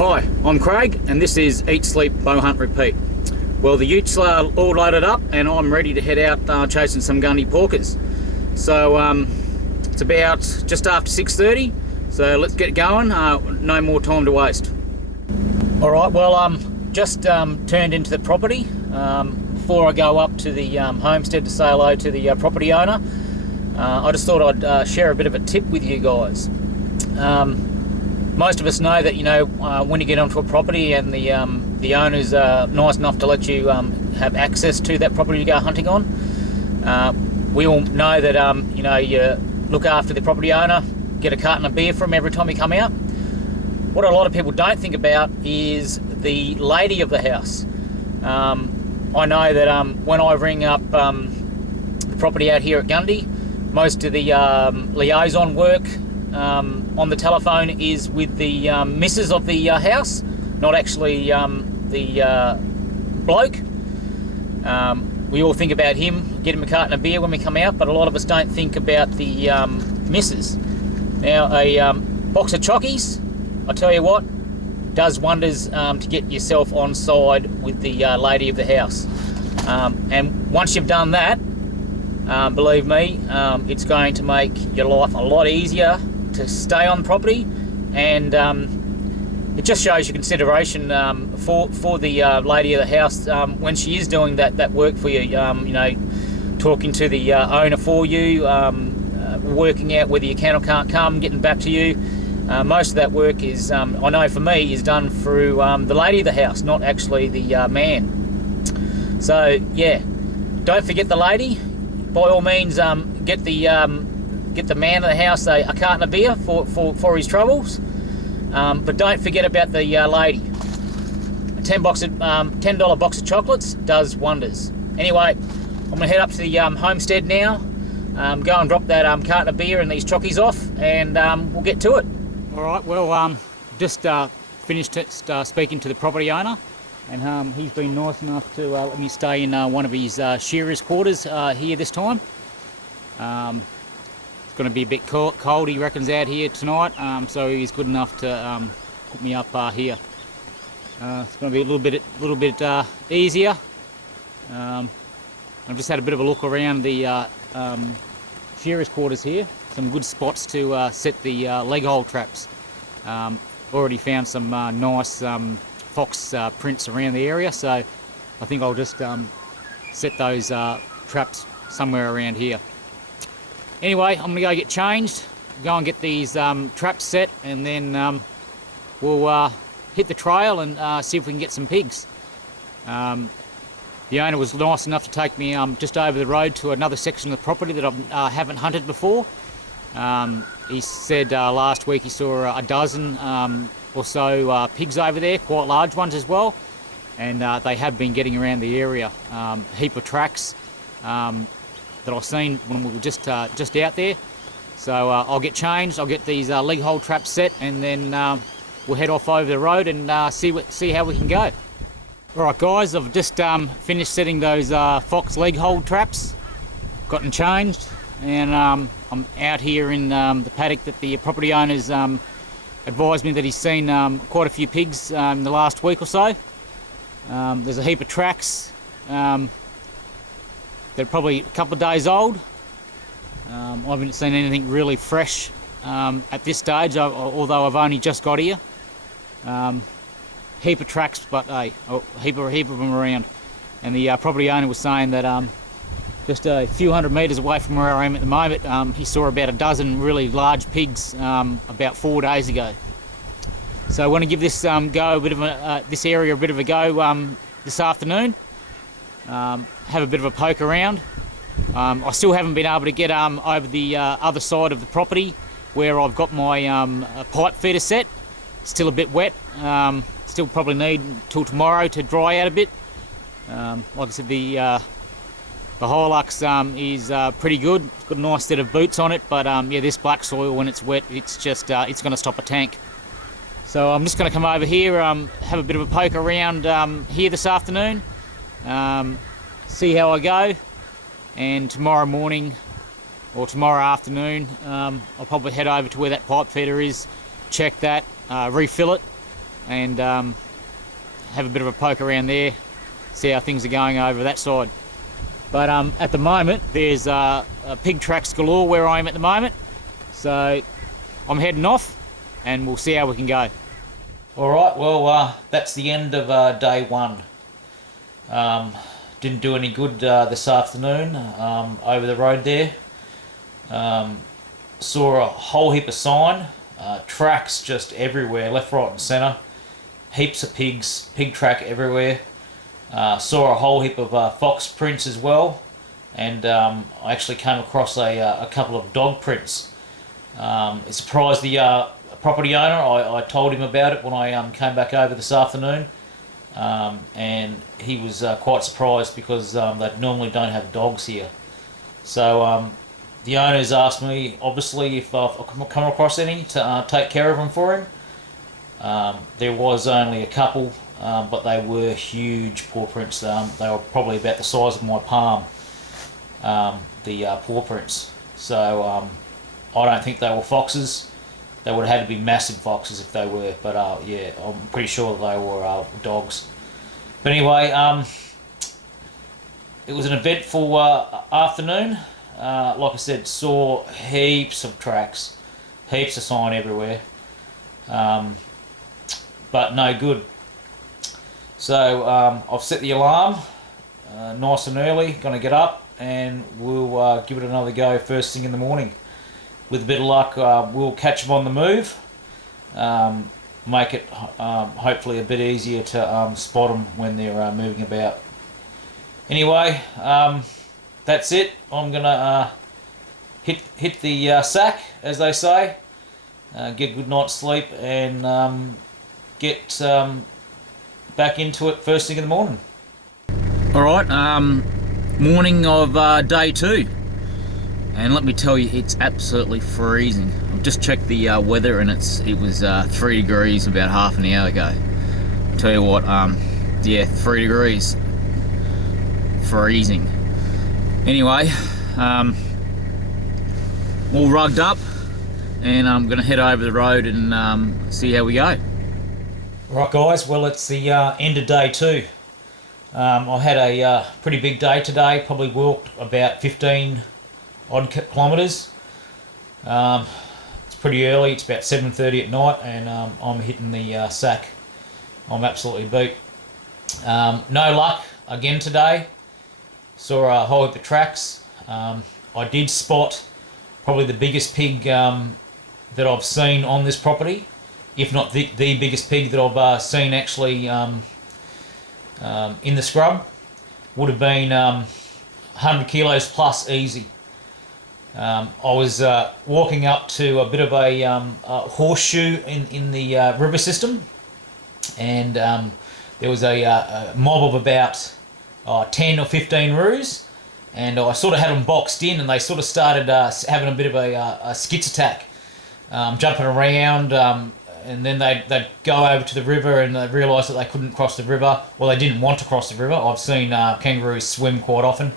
Hi, I'm Craig and this is Eat, Sleep, Bow Hunt, Repeat. Well, the utes are all loaded up and I'm ready to head out chasing some gundy porkers. So it's about just after 6:30, so let's get going, no more time to waste. Alright, well just turned into the property. Before I go up to the homestead to say hello to the property owner, I just thought I'd share a bit of a tip with you guys. Most of us know that, you know, when you get onto a property and the owner's nice enough to let you have access to that property you go hunting on, we all know that, you know, you look after the property owner, get a carton of beer from every time you come out. What a lot of people don't think about is the lady of the house. I know that when I ring up the property out here at Gundy, most of the liaison work on the telephone is with the missus of the house, not actually the bloke. We all think about him, get him a carton of beer when we come out, but a lot of us don't think about the missus. Now, a box of chockies, I tell you what, does wonders to get yourself on side with the lady of the house. And once you've done that, believe me, it's going to make your life a lot easier to stay on property, and it just shows your consideration for the lady of the house when she is doing that work for you. You know, talking to the owner for you, working out whether you can or can't come, getting back to you. Most of that work is, I know for me, is done through the lady of the house, not actually the man. So yeah, don't forget the lady. By all means, get the man of the house a carton of beer for his troubles, but don't forget about the lady. A $10 box of chocolates does wonders. Anyway, I'm going to head up to the homestead now, go and drop that carton of beer and these chockies off, and we'll get to it. Alright, well, just finished speaking to the property owner, and he's been nice enough to let me stay in one of his shearers' quarters here this time. It's going to be a bit cold, he reckons, out here tonight, so he's good enough to put me up here. It's going to be a little bit easier. I've just had a bit of a look around the shearers' quarters here. Some good spots to set the leg hole traps. Already found some nice fox prints around the area, so I think I'll just set those traps somewhere around here. Anyway, I'm going to go get changed, go and get these traps set, and then we'll hit the trail and see if we can get some pigs. The owner was nice enough to take me just over the road to another section of the property that I haven't hunted before. He said last week he saw a dozen or so pigs over there, quite large ones as well, and they have been getting around the area. Heap of tracks that I've seen when we were just out there. So I'll get changed, I'll get these leg hole traps set, and then we'll head off over the road and see how we can go. Alright guys, I've just finished setting those fox leg hold traps, gotten changed, and I'm out here in the paddock that the property owner's advised me that he's seen quite a few pigs in the last week or so. There's a heap of tracks. They're probably a couple of days old. I haven't seen anything really fresh at this stage, although I've only just got here. Heap of tracks, but hey, a heap of them around. And the property owner was saying that just a few hundred metres away from where I am at the moment, he saw about a dozen really large pigs about 4 days ago. So I want to give this this area a bit of a go this afternoon. Have a bit of a poke around. I still haven't been able to get over the other side of the property where I've got my pipe feeder set. Still a bit wet. Still probably need till tomorrow to dry out a bit. Like I said, the Hilux is pretty good. It's got a nice set of boots on it, but yeah, this black soil when it's wet, it's just it's going to stop a tank. So I'm just going to come over here, have a bit of a poke around here this afternoon, see how I go, and tomorrow morning or tomorrow afternoon I'll probably head over to where that pipe feeder is, check that, refill it, and have a bit of a poke around there, see how things are going over that side. But at the moment, there's pig tracks galore where I am at the moment, so I'm heading off, and we'll see how we can go. All right, well, that's the end of day one. Didn't do any good this afternoon over the road there. Saw a whole heap of sign, tracks just everywhere, left, right and centre. Heaps of pigs, pig track everywhere. Saw a whole heap of fox prints as well, and I actually came across a couple of dog prints. It surprised the property owner. I told him about it when I came back over this afternoon, and he was quite surprised because they normally don't have dogs here. So the owners asked me, obviously, if I've come across any to take care of them for him. There was only a couple, but they were huge paw prints. They were probably about the size of my palm, the paw prints. So I don't think they were foxes. They would have had to be massive foxes if they were, but yeah, I'm pretty sure they were dogs. But anyway, it was an eventful afternoon. Like I said, saw heaps of tracks, heaps of sign everywhere, but no good. So I've set the alarm nice and early, going to get up, and we'll give it another go first thing in the morning. With a bit of luck, we'll catch them on the move, make it hopefully a bit easier to spot them when they're moving about. Anyway, that's it. I'm gonna hit the sack, as they say, get a good night's sleep, and get back into it first thing in the morning. All right, morning of day two, and let me tell you, it's absolutely freezing. I've just checked the weather, and it was 3 degrees about half an hour ago. Tell you what, yeah, 3 degrees, freezing. Anyway, all rugged up, and I'm going to head over the road and see how we go. Right guys, well, it's the end of day two. I had a pretty big day today, probably walked about 15 odd kilometres. It's pretty early, it's about 7:30 at night, and I'm hitting the sack. I'm absolutely beat. No luck again today. Saw a whole heap of tracks. I did spot probably the biggest pig that I've seen on this property, if not the biggest pig that I've seen actually in the scrub. Would have been 100 kilos plus easy. I was walking up to a bit of a horseshoe in the river system, and there was a mob of about 10 or 15 roos, and I sort of had them boxed in, and they sort of started having a bit of a skits attack, jumping around, and then they'd go over to the river, and they realised that they couldn't cross the river. Well, they didn't want to cross the river. I've seen kangaroos swim quite often.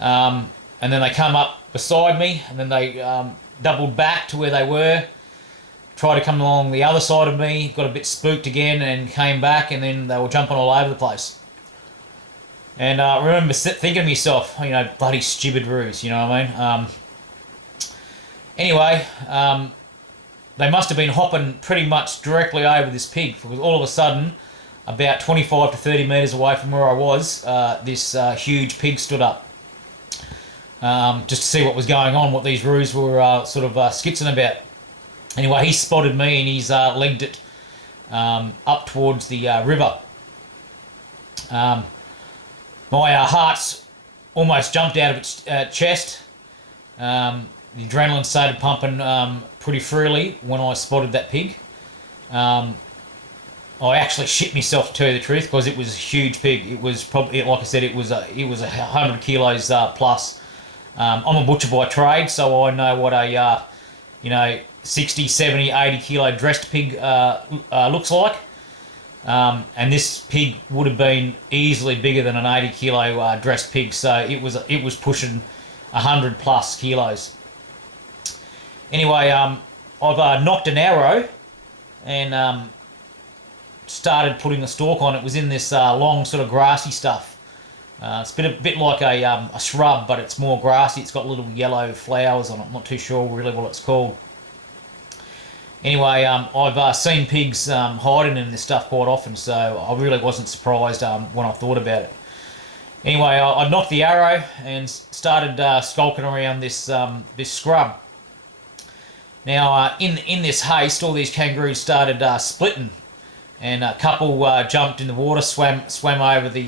And then they come up beside me, and then they doubled back to where they were, tried to come along the other side of me, got a bit spooked again, and came back, and then they were jumping all over the place. And I remember thinking to myself, you know, bloody stupid roos, you know what I mean? Anyway, they must have been hopping pretty much directly over this pig, because all of a sudden, about 25 to 30 metres away from where I was, this huge pig stood up. Just to see what was going on, what these roos were sort of skitzing about. Anyway, he spotted me, and he's legged it up towards the river. My heart's almost jumped out of its chest. The adrenaline started pumping pretty freely when I spotted that pig. I actually shit myself, to tell you the truth, because it was a huge pig. It was probably, like I said, it was 100 kilos plus. I'm a butcher by trade, so I know what a 60, 70, 80 kilo dressed pig looks like. And this pig would have been easily bigger than an 80 kilo dressed pig, so it was pushing 100 plus kilos. Anyway, I've knocked an arrow, and started putting a stalk on, it was in this long sort of grassy stuff. It's been a bit like a shrub, but it's more grassy. It's got little yellow flowers on it. I'm not too sure really what it's called. Anyway, I've seen pigs hiding in this stuff quite often, so I really wasn't surprised when I thought about it. Anyway, I knocked the arrow and started skulking around this this scrub. Now, in this haste, all these kangaroos started splitting, and a couple jumped in the water, swam over the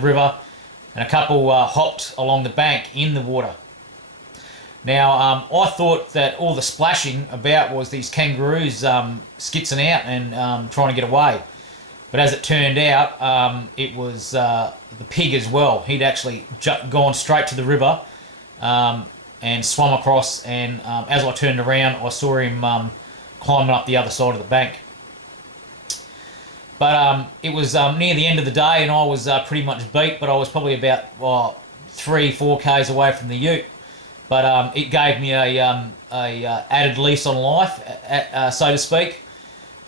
river, and a couple hopped along the bank in the water. Now, I thought that all the splashing about was these kangaroos skitzing out and trying to get away. But as it turned out, it was the pig as well. He'd actually gone straight to the river and swum across, and as I turned around, I saw him climbing up the other side of the bank. But it was near the end of the day, and I was pretty much beat, but I was probably about 3-4 k's away from the ute. But it gave me a added lease on life, so to speak.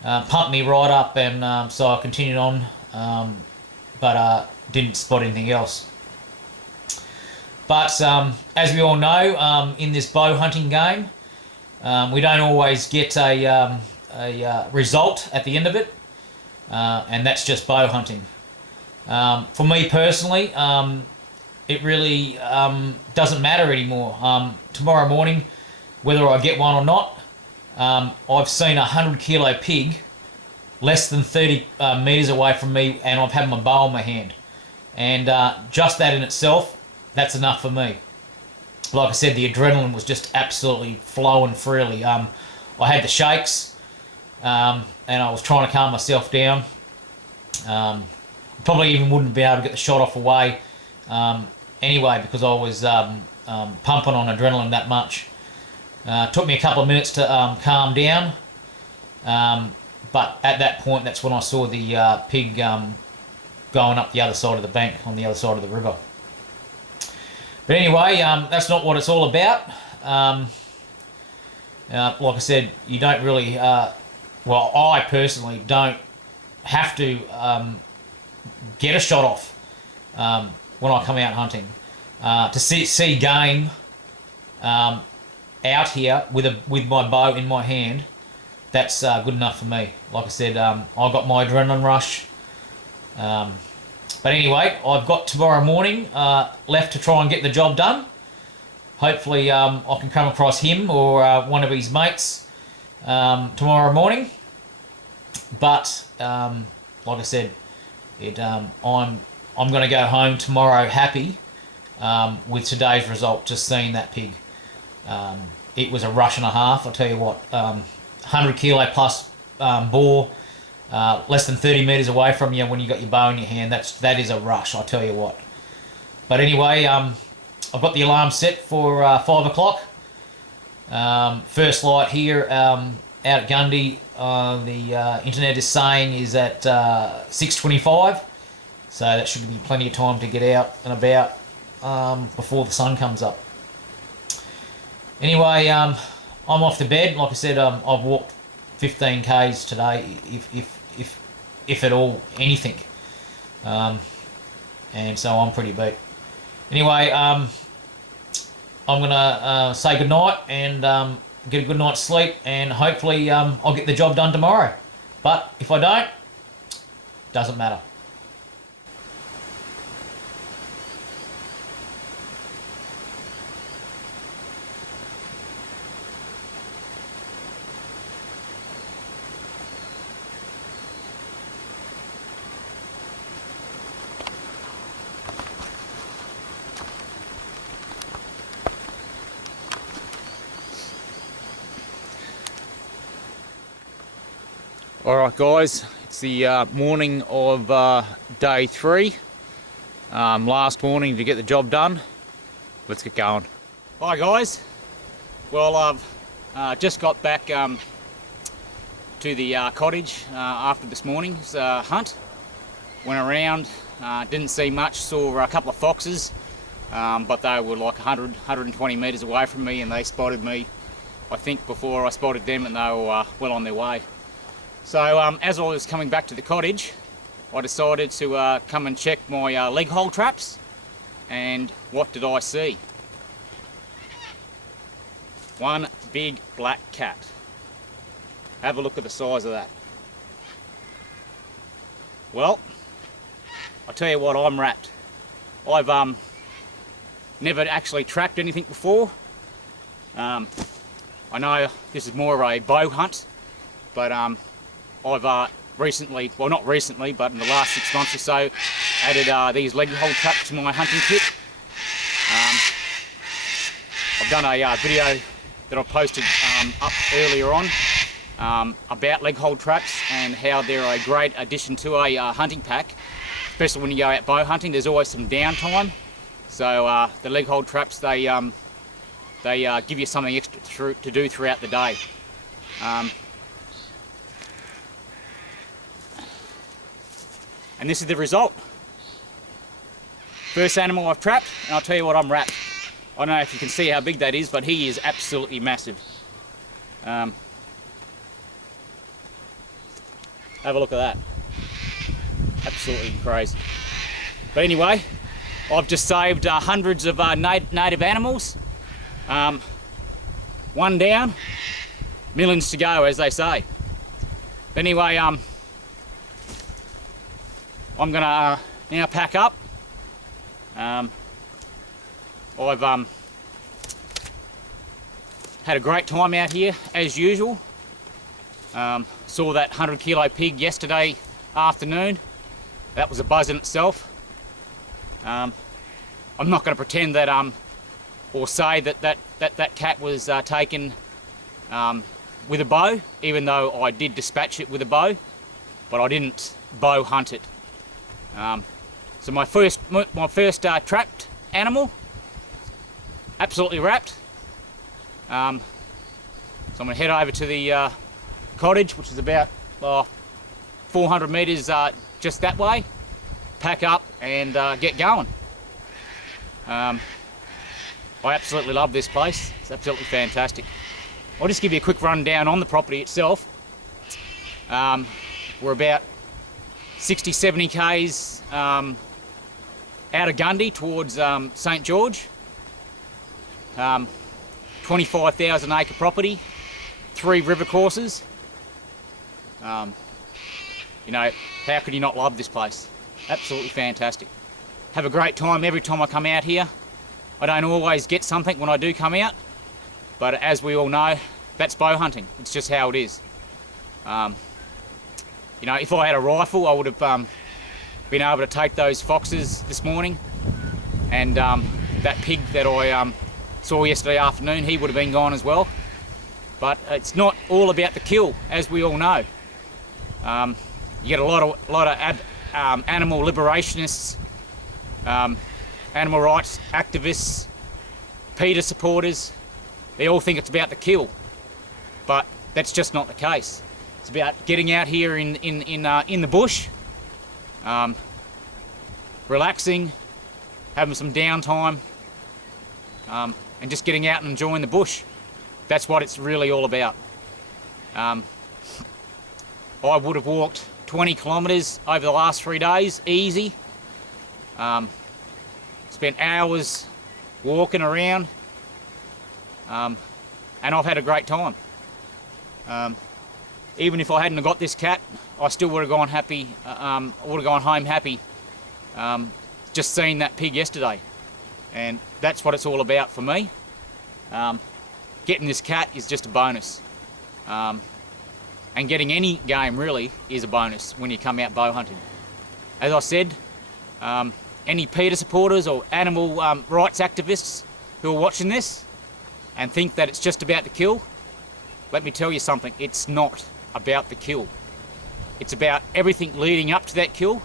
Pumped me right up, and so I continued on, but didn't spot anything else. But as we all know, in this bow hunting game, we don't always get a result at the end of it, and that's just bow hunting. For me personally, it really doesn't matter anymore. Tomorrow morning, whether I get one or not, I've seen a 100-kilo pig less than 30 metres away from me, and I've had my bow in my hand. And just that in itself, that's enough for me. Like I said, the adrenaline was just absolutely flowing freely. I had the shakes, and I was trying to calm myself down. Probably even wouldn't be able to get the shot off away anyway, because I was pumping on adrenaline that much. Took me a couple of minutes to calm down, but at that point, that's when I saw the pig going up the other side of the bank, on the other side of the river. But anyway, that's not what it's all about. Like I said, you don't really, well, I personally don't have to get a shot off when I come out hunting. To see game out here with my bow in my hand, that's good enough for me. Like I said, I got my adrenaline rush. But anyway, I've got tomorrow morning left to try and get the job done. Hopefully I can come across him or one of his mates tomorrow morning. But like I said, I'm going to go home tomorrow happy with today's result, just seeing that pig. It was a rush and a half, I'll tell you what. 100 kilo plus boar, less than 30 metres away from you when you got your bow in your hand. That is a rush, I'll tell you what. But anyway, I've got the alarm set for 5 o'clock. First light here out at Gundy, the internet is saying is at 6:25. So that should be plenty of time to get out and about before the sun comes up. Anyway, I'm off to bed. Like I said, I've walked 15 k's today, if at all anything, and so I'm pretty beat. Anyway, I'm gonna say good night and get a good night's sleep, and hopefully I'll get the job done tomorrow. But if I don't, doesn't matter. Alright guys, it's the morning of day 3, last morning to get the job done. Let's get going. Hi guys, well I've just got back to the cottage after this morning's hunt. Went around, didn't see much, saw a couple of foxes, but they were like 120 metres away from me, and they spotted me, I think, before I spotted them, and they were well on their way. So as I was coming back to the cottage, I decided to come and check my leg hole traps, and what did I see? One big black cat. Have a look at the size of that. Well, I tell you what, I'm wrapped. I've never actually trapped anything before. I know this is more of a bow hunt, but I've recently, well not recently, but in the last 6 months or so, added these leg hole traps to my hunting kit. I've done a video that I posted up earlier on about leg hole traps and how they're a great addition to a hunting pack, especially when you go out bow hunting. There's always some downtime, so the leg hole traps, they give you something extra to do throughout the day. And this is the result. First animal I've trapped, and I'll tell you what, I'm wrapped. I don't know if you can see how big that is, but he is absolutely massive. Have a look at that. Absolutely crazy. But anyway, I've just saved hundreds of native animals. One down, millions to go, as they say. But anyway, I'm gonna now pack up. I've had a great time out here as usual. Saw that 100-kilo pig yesterday afternoon. That was a buzz in itself. I'm not going to pretend that or say that cat was taken with a bow, even though I did dispatch it with a bow, but I didn't bow hunt it. So my first trapped animal, absolutely wrapped. So I'm going to head over to the cottage, which is about 400 metres just that way, pack up and get going. I absolutely love this place. It's absolutely fantastic. I'll just give you a quick rundown on the property itself. We're about 60-70 k's out of Gundy towards St George. 25,000 acre property, 3 river courses. You know, how could you not love this place? Absolutely fantastic. Have a great time every time I come out here. I don't always get something when I do come out, but as we all know, that's bow hunting. It's just how it is. You know, if I had a rifle, I would have been able to take those foxes this morning, and that pig that I saw yesterday afternoon, he would have been gone as well. But it's not all about the kill, as we all know. You get a lot of animal liberationists, animal rights activists, PETA supporters. They all think it's about the kill, but that's just not the case. It's about getting out here in the bush, relaxing, having some downtime, and just getting out and enjoying the bush. That's what it's really all about. I would have walked 20 kilometres over the last 3 days, easy. Spent hours walking around, and I've had a great time. Even if I hadn't got this cat, I still would have gone happy. I would have gone home happy. Just seeing that pig yesterday, and that's what it's all about for me. Getting this cat is just a bonus, and getting any game really is a bonus when you come out bow hunting. As I said, any PETA supporters or animal rights activists who are watching this and think that it's just about the kill, let me tell you something, it's not about the kill. It's about everything leading up to that kill,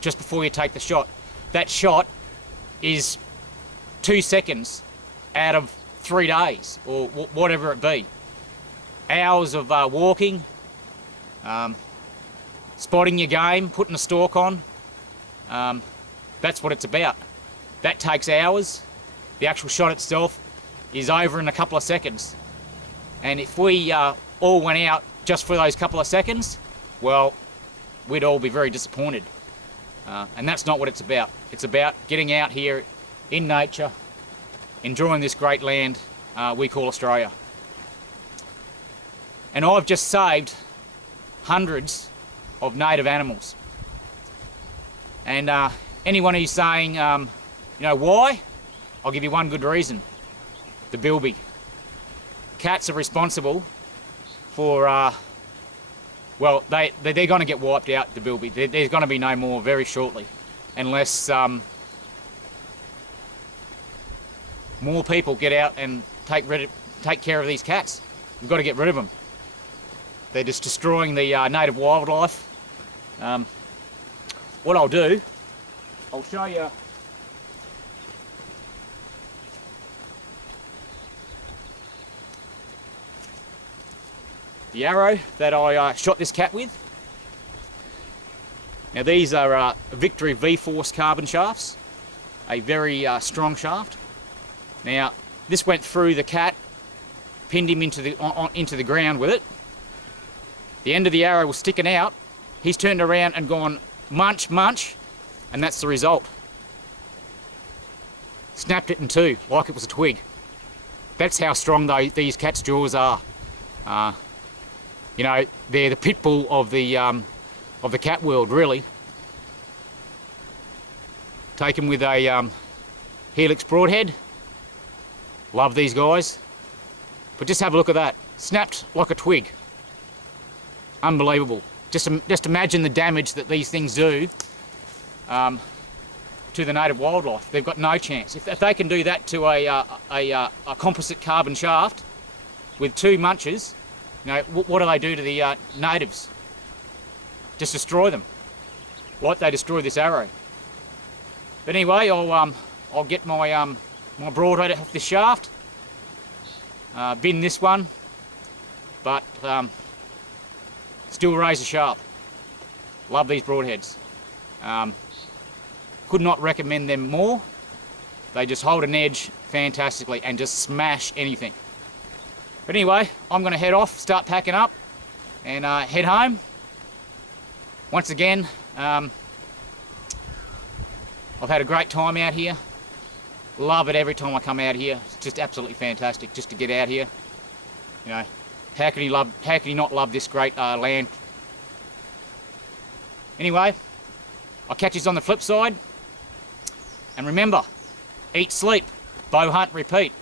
just before you take the shot. That shot is 2 seconds out of 3 days, or whatever it be. Hours of walking, spotting your game, putting a stalk on. That's what it's about. That takes hours. The actual shot itself is over in a couple of seconds. And if we all went out just for those couple of seconds, well, we'd all be very disappointed. And that's not what it's about. It's about getting out here in nature, enjoying this great land we call Australia. And I've just saved hundreds of native animals. And anyone who's saying, you know, why? I'll give you one good reason. The bilby. Cats are responsible for, well, they're going to get wiped out, the bilby. There's going to be no more very shortly, unless more people get out and take care of these cats. We've got to get rid of them. They're just destroying the native wildlife. What I'll do, I'll show you the arrow that I shot this cat with. Now these are Victory V-Force carbon shafts, a very strong shaft. Now this went through the cat, pinned him into the ground with it. The end of the arrow was sticking out. He's turned around and gone munch, munch, and that's the result. Snapped it in two like it was a twig. That's how strong these cats' jaws are. You know, they're the pit bull of the cat world, really. Taken with a Helix broadhead. Love these guys. But just have a look at that. Snapped like a twig. Unbelievable. Just imagine the damage that these things do to the native wildlife. They've got no chance. If they can do that to a composite carbon shaft with two munches, you know, what do they do to the natives? Just destroy them, like they destroy this arrow. But anyway, I'll get my my broadhead off this shaft, bin this one, but still razor sharp. Love these broadheads. Could not recommend them more. They just hold an edge fantastically and just smash anything. But anyway, I'm going to head off, start packing up, and head home. Once again, I've had a great time out here. Love it every time I come out here. It's just absolutely fantastic just to get out here. You know, how can you not love this great land? Anyway, I'll catch you on the flip side. And remember, eat, sleep, bow, hunt, repeat.